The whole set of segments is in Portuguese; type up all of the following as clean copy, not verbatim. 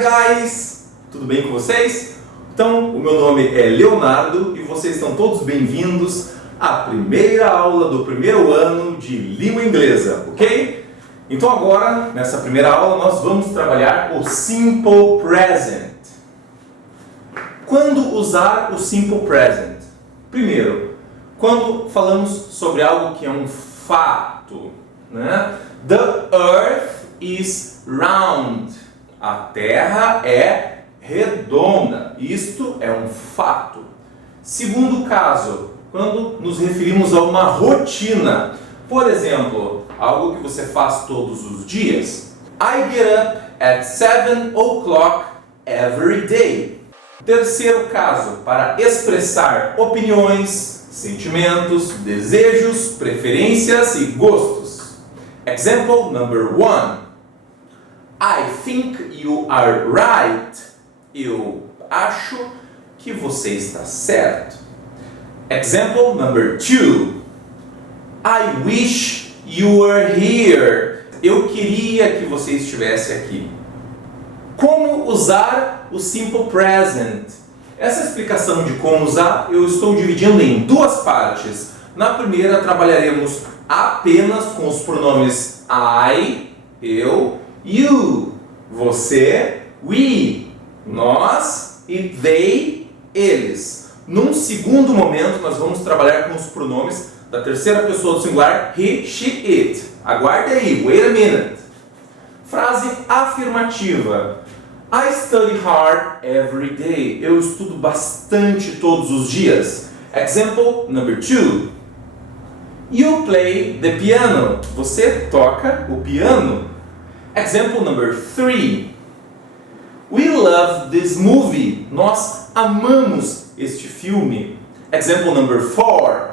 Hi guys! Tudo bem com vocês? Então, o meu nome é Leonardo e vocês estão todos bem-vindos à primeira aula do primeiro ano de língua inglesa, ok? Então agora, nessa primeira aula, nós vamos trabalhar o Simple Present. Quando usar o Simple Present? Primeiro, quando falamos sobre algo que é um fato, né? The earth is round. A Terra é redonda. Isto é um fato. Segundo caso, quando nos referimos a uma rotina. Por exemplo, algo que você faz todos os dias. I get up at 7 o'clock every day. Terceiro caso, para expressar opiniões, sentimentos, desejos, preferências e gostos. Example number 1. I think you are right. Eu acho que você está certo. Example number 2. I wish you were here. Eu queria que você estivesse aqui. Como usar o Simple Present? Essa explicação de como usar eu estou dividindo em duas partes. Na primeira trabalharemos apenas com os pronomes I, eu, you, você, we, nós e they, eles. Num segundo momento nós vamos trabalhar com os pronomes da terceira pessoa do singular he, she, it. Aguarde aí, wait a minute. Frase afirmativa. I study hard every day. Eu estudo bastante todos os dias. Example number 2. You play the piano. Você toca o piano. Example number 3. We love this movie. Nós amamos este filme. Example number 4.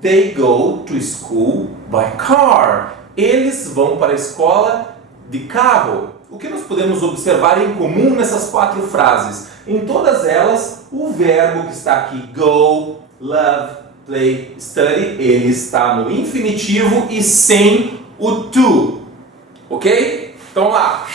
They go to school by car. Eles vão para a escola de carro. O que nós podemos observar em comum nessas quatro frases? Em todas elas, o verbo que está aqui, go, love, play, study, ele está no infinitivo e sem o to. Ok? Então lá.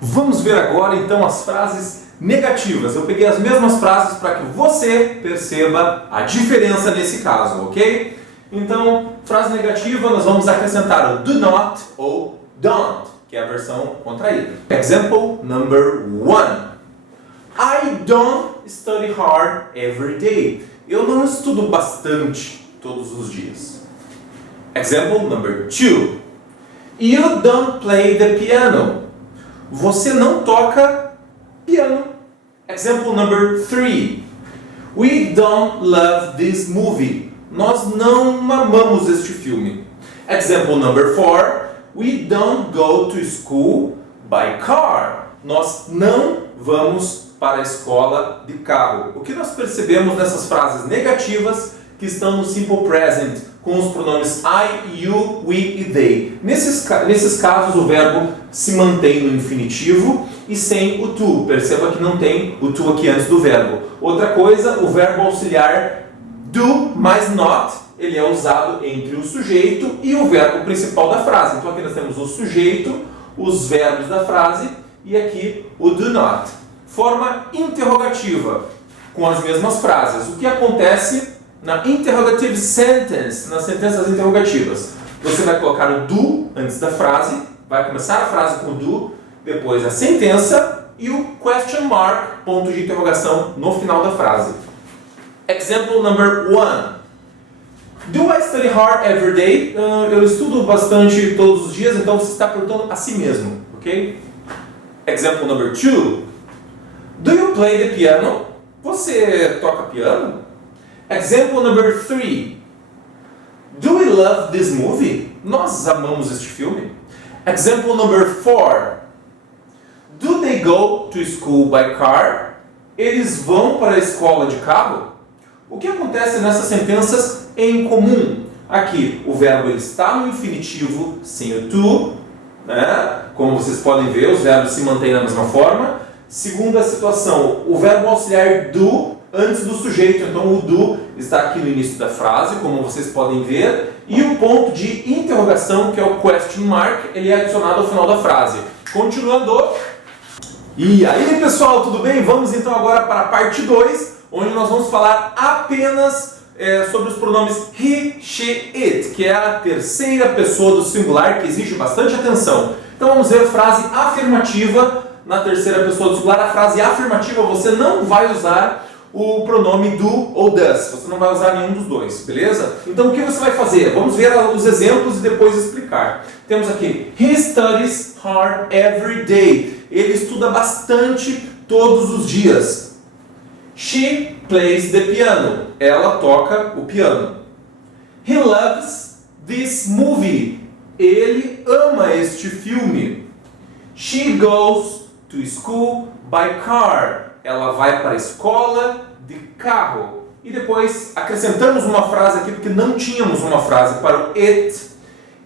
Vamos ver agora então as frases negativas. Eu peguei as mesmas frases para que você perceba a diferença nesse caso, ok? Então, frase negativa, nós vamos acrescentar o do not ou don't, que é a versão contraída. Example number 1. I don't study hard every day. Eu não estudo bastante todos os dias. Example number 2. You don't play the piano. Você não toca piano. Example number 3. We don't love this movie. Nós não amamos este filme. Example number 4. We don't go to school by car. Nós não vamos para a escola de carro. O que nós percebemos nessas frases negativas que estão no Simple Present, com os pronomes I, you, we e they. Nesses casos, o verbo se mantém no infinitivo e sem o to. Perceba que não tem o to aqui antes do verbo. Outra coisa, o verbo auxiliar do mais not, ele é usado entre o sujeito e o verbo principal da frase. Então aqui nós temos o sujeito, os verbos da frase e aqui o do not. Forma interrogativa, com as mesmas frases. O que acontece na interrogative sentence, nas sentenças interrogativas? Você vai colocar o do antes da frase, vai começar a frase com o do, depois a sentença e o question mark, ponto de interrogação, no final da frase. Example number 1. Do I study hard every day? Eu estudo bastante todos os dias, então você está perguntando a si mesmo, ok? Example number 2. Do you play the piano? Você toca piano? Example number 3. Do we love this movie? Nós amamos este filme. Example number 4. Do they go to school by car? Eles vão para a escola de carro? O que acontece nessas sentenças em comum? Aqui, o verbo ele está no infinitivo sem o to, né? Como vocês podem ver, os verbos se mantêm na mesma forma. Segunda situação, o verbo auxiliar do antes do sujeito. Então, o do está aqui no início da frase, como vocês podem ver. E o ponto de interrogação, que é o question mark, ele é adicionado ao final da frase. Continuando, E aí pessoal, tudo bem? Vamos então agora para a parte 2, onde nós vamos falar apenas sobre os pronomes he, she, it, que é a terceira pessoa do singular, que exige bastante atenção. Então vamos ver a frase afirmativa na terceira pessoa do singular. A frase afirmativa você não vai usar o pronome do ou does, você não vai usar nenhum dos dois, beleza? Então o que você vai fazer? Vamos ver os exemplos e depois explicar. Temos aqui, he studies hard every day. Ele estuda bastante todos os dias. She plays the piano. Ela toca o piano. He loves this movie. Ele ama este filme. She goes to school by car. Ela vai para a escola de carro. E depois acrescentamos uma frase aqui, porque não tínhamos uma frase para o it.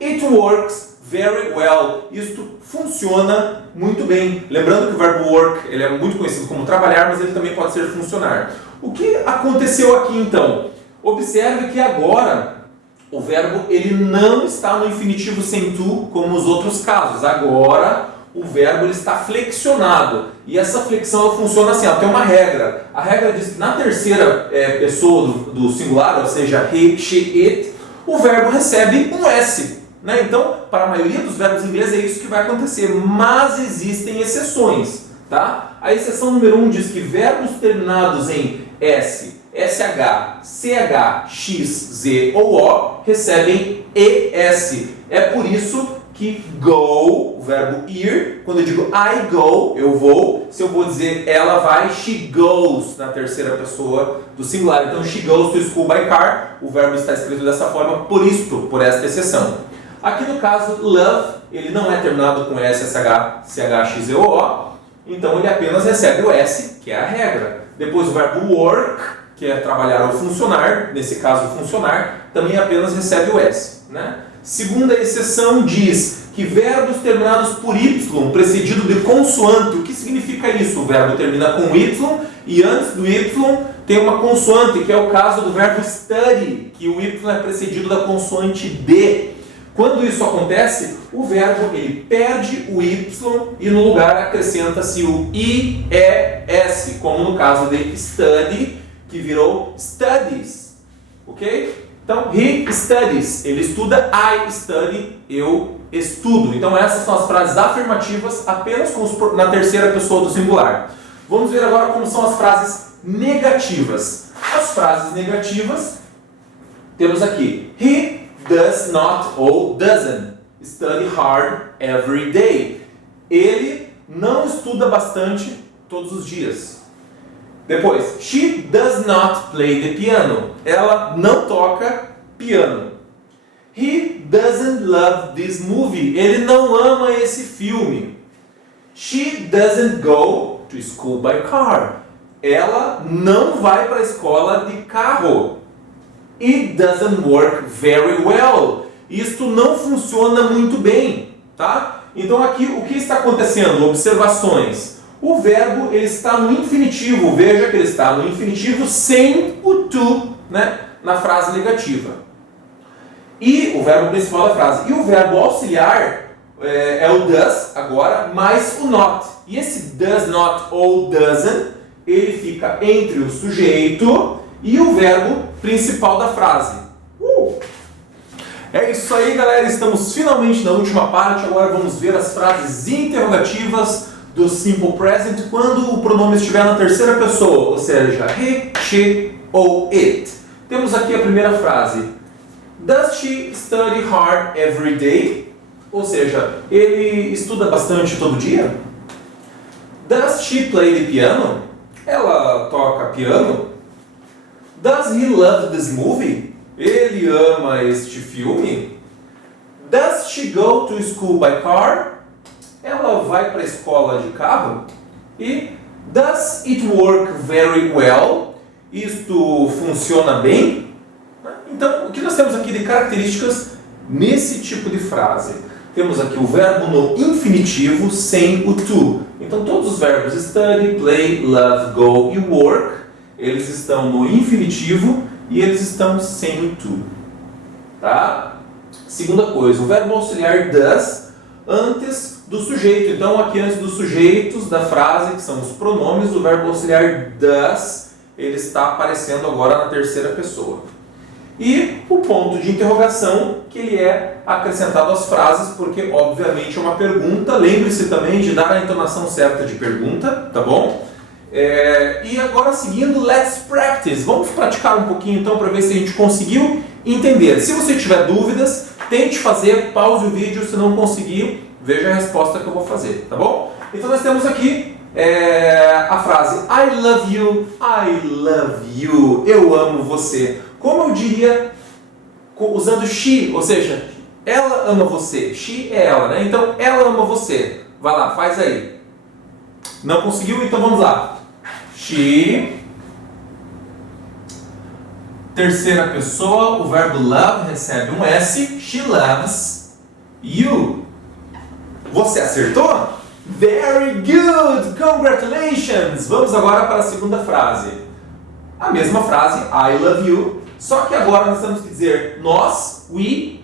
It works very well. Isto funciona muito bem. Lembrando que o verbo work ele é muito conhecido como trabalhar, mas ele também pode ser funcionar. O que aconteceu aqui então? Observe que agora o verbo ele não está no infinitivo sem to, como os outros casos. Agora o verbo ele está flexionado. E essa flexão ela funciona assim, ela tem uma regra. A regra diz que na terceira pessoa do singular, ou seja, he, she, it, o verbo recebe um S. Né? Então, para a maioria dos verbos em inglês é isso que vai acontecer. Mas existem exceções. Tá? A exceção número 1 diz que verbos terminados em S, SH, CH, X, Z ou O recebem ES. É por isso que go, o verbo ir, quando eu digo I go, eu vou. Se eu vou dizer ela vai, she goes na terceira pessoa do singular. Então, she goes to school by car, o verbo está escrito dessa forma, por esta exceção. Aqui no caso, love, ele não é terminado com S, SH, CH, X, Z ou O, então ele apenas recebe o S, que é a regra. Depois o verbo work, que é trabalhar ou funcionar, nesse caso funcionar, também apenas recebe o S. Né? Segunda exceção diz que verbos terminados por Y, precedido de consoante. O que significa isso? O verbo termina com Y e antes do Y tem uma consoante, que é o caso do verbo study, que o Y é precedido da consoante D. Quando isso acontece, o verbo ele perde o Y e no lugar acrescenta-se o IES, como no caso de study, que virou studies. Ok? Então, he studies, ele estuda, I study, eu estudo. Então essas são as frases afirmativas apenas na terceira pessoa do singular. Vamos ver agora como são as frases negativas. As frases negativas, temos aqui, he does not ou doesn't study hard every day. Ele não estuda bastante todos os dias. Depois, she does not play the piano. Ela não toca piano. He doesn't love this movie. Ele não ama esse filme. She doesn't go to school by car. Ela não vai para a escola de carro. It doesn't work very well. Isto não funciona muito bem, tá? Então aqui o que está acontecendo? Observações. O verbo ele está no infinitivo. Veja que ele está no infinitivo sem o to, né, na frase negativa. E o verbo principal da frase. E o verbo auxiliar é o does agora mais o not. E esse does not ou doesn't ele fica entre o sujeito e o verbo principal da frase. É isso aí, galera. Estamos finalmente na última parte. Agora vamos ver as frases interrogativas do Simple Present quando o pronome estiver na terceira pessoa, ou seja, he, she ou it. Temos aqui a primeira frase. Does she study hard every day? Ou seja, ele estuda bastante todo dia? Does she play the piano? Ela toca piano? Does he love this movie? Ele ama este filme? Does she go to school by car? Ela vai para a escola de carro? E does it work very well? Isto funciona bem? Então, o que nós temos aqui de características nesse tipo de frase? Temos aqui o verbo no infinitivo sem o to. Então, todos os verbos study, play, love, go e work, eles estão no infinitivo e eles estão sem o to. Tá? Segunda coisa, o verbo auxiliar does, antes do sujeito. Então, aqui antes dos sujeitos da frase, que são os pronomes, o verbo auxiliar does, ele está aparecendo agora na terceira pessoa. E o ponto de interrogação, que ele é acrescentado às frases, porque obviamente é uma pergunta. Lembre-se também de dar a entonação certa de pergunta, tá bom? E agora seguindo, let's practice. Vamos praticar um pouquinho então para ver se a gente conseguiu entender. Se você tiver dúvidas, tente fazer, pause o vídeo. Se não conseguir, veja a resposta que eu vou fazer, tá bom? Então nós temos aqui a frase I love you, eu amo você. Como eu diria usando she, ou seja, ela ama você, she é ela, né? Então ela ama você. Vai lá, faz aí. Não conseguiu? Então vamos lá. She. Terceira pessoa, o verbo love recebe um S. She loves you. Você acertou? Very good! Congratulations! Vamos agora para a segunda frase. A mesma frase, I love you, só que agora nós temos que dizer nós, we,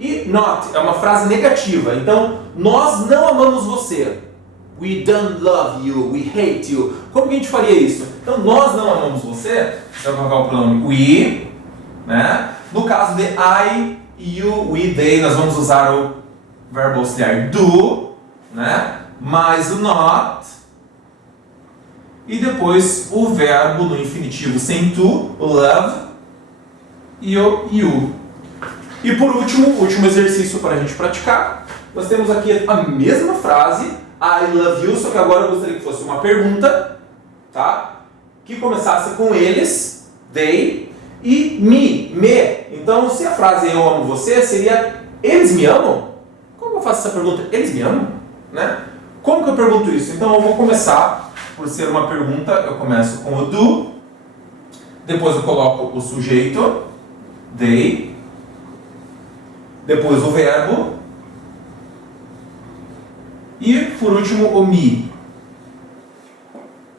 e not. É uma frase negativa. Então, nós não amamos você. We don't love you, we hate you. Como que a gente faria isso? Então, nós não amamos você. Você vai colocar o pronome we, né? No caso de I, you, we, they, nós vamos usar o verbo auxiliar do, né? Mais o not. E depois o verbo no infinitivo sem to, o love, e o you. E por último, o último exercício para a gente praticar, nós temos aqui a mesma frase, I love you, só que agora eu gostaria que fosse uma pergunta, tá? Que começasse com eles, they, e me. Então, se a frase eu amo você seria eles me amam? Como eu faço essa pergunta? Eles me amam? Né? Como que eu pergunto isso? Então eu vou começar, por ser uma pergunta, eu começo com o do, depois eu coloco o sujeito, they, depois o verbo, e por último o me.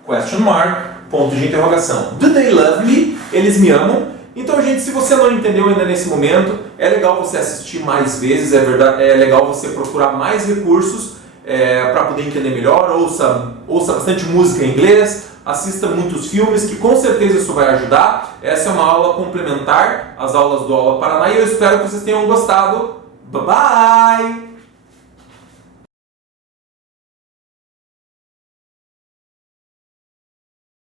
Question mark, ponto de interrogação. Do they love me? Eles me amam? Então, gente, se você não entendeu ainda nesse momento, é legal você assistir mais vezes, é legal você procurar mais recursos para poder entender melhor, ouça bastante música em inglês, assista muitos filmes, que com certeza isso vai ajudar. Essa é uma aula complementar às aulas do Aula Paraná e eu espero que vocês tenham gostado. Bye bye!